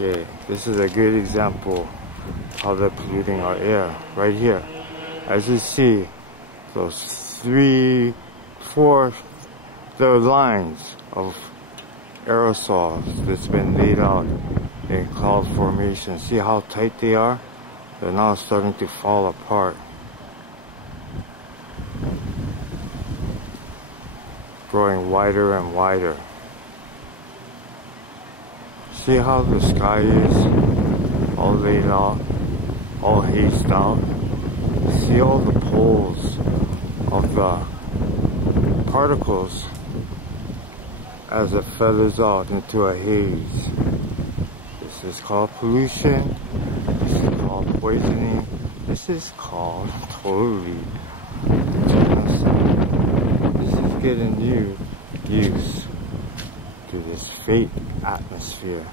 Okay, this is a good example how they're polluting our air right here. As you see, those 3, 4, there are lines of aerosols that's been laid out in cloud formation. See how tight they are? They're now starting to fall apart. Growing wider and wider. See how the sky is all laid out, all hazed out? See all the poles of the particles as it feathers out into a haze. This is called pollution. This is called poisoning. This is called totally genocide. This is getting you used to this fake atmosphere.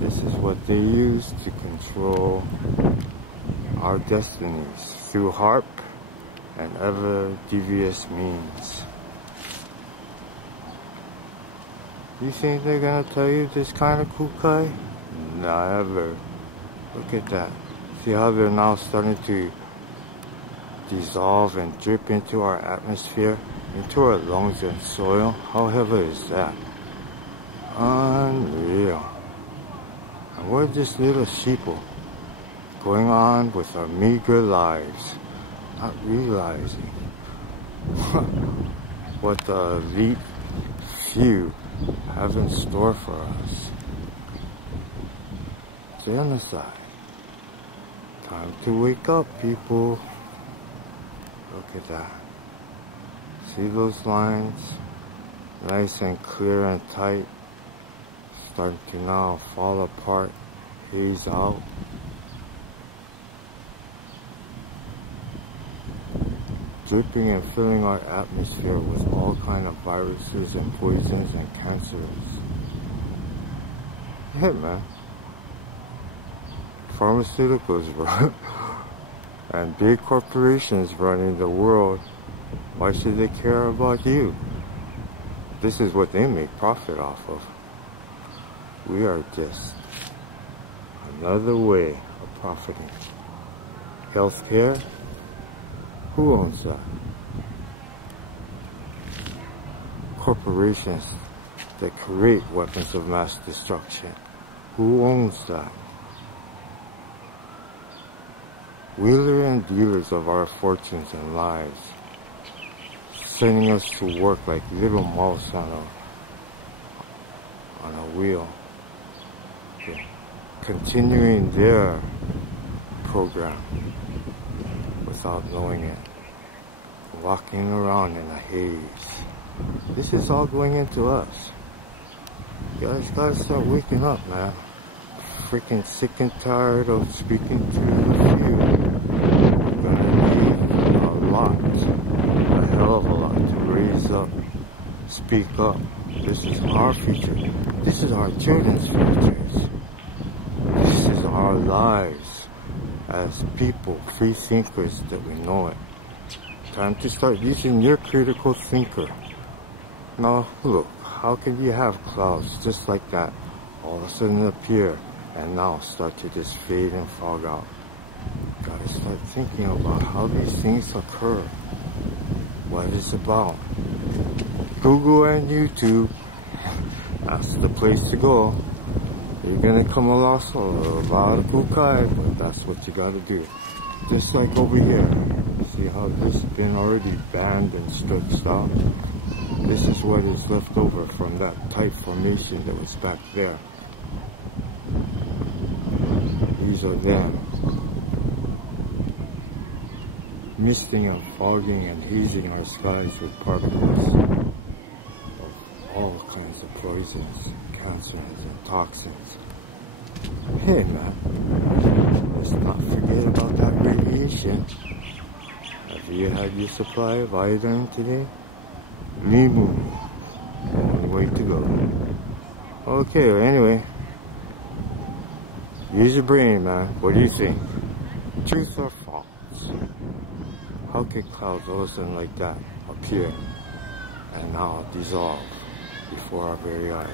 This is what they use to control our destinies through HAARP and other devious means. You think they're gonna tell you this kind of kukai? Never. Look at that. See how they're now starting to dissolve and drip into our atmosphere, into our lungs and soil? How heavy is that? Unreal. And we're just little sheeple going on with our meager lives, not realizing what the elite few have in store for us. Genocide. Time to wake up, people. Look at that. See those lines? Nice and clear and tight. Starting to now fall apart, haze out. Dripping and filling our atmosphere with all kind of viruses and poisons and cancers. Yeah, man. Pharmaceuticals and big corporations running the world. Why should they care about you? This is what they make profit off of. We are just another way of profiting. Healthcare? Who owns that? Corporations that create weapons of mass destruction. Who owns that? Wheeler and dealers of our fortunes and lives, sending us to work like little mouse on a wheel, continuing their program without knowing it, walking around in a haze. This is all going into us. You guys gotta start waking up, man. Freaking sick and tired of speaking to the few. We're gonna need a lot, a hell of a lot to raise up, speak up. This is our future. This is our children's futures. This is our lives as people, free thinkers that we know it. Time to start using your critical thinker. Now look, how can you have clouds just like that all of a sudden appear and now start to just fade and fog out? Gotta start thinking about how these things occur, what it's about. Google and YouTube, that's the place to go. You're gonna come across a lot of kukai, but that's what you gotta do. Just like over here, see how this has been already banned and stretched out? This is what is left over from that tight formation that was back there. These are them. Misting and fogging and hazing our skies with particles of all kinds of poisons, cancers, and toxins. Hey man, let's not forget about that radiation. Have you had your supply of iodine today? Limu, only way to go. Okay, anyway, use your brain, man. What do you think? Truth or false? How can clouds all of a sudden like that appear and now dissolve before our very eyes?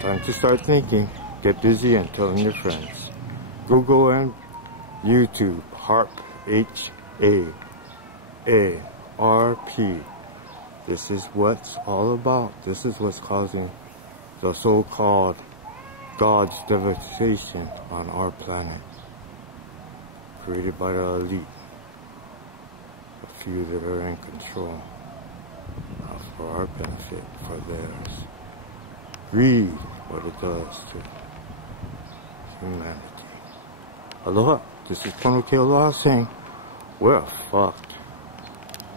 Time to start thinking. Get busy and telling your friends. Google and YouTube, HAARP, H-A-A-R-P. This is what's all about. This is what's causing the so-called God's devastation on our planet. Created by the elite. A few that are in control. For our benefit, for theirs. Greed, what it does to humanity. Aloha, this is Pono Ke Aloha saying, we're fucked.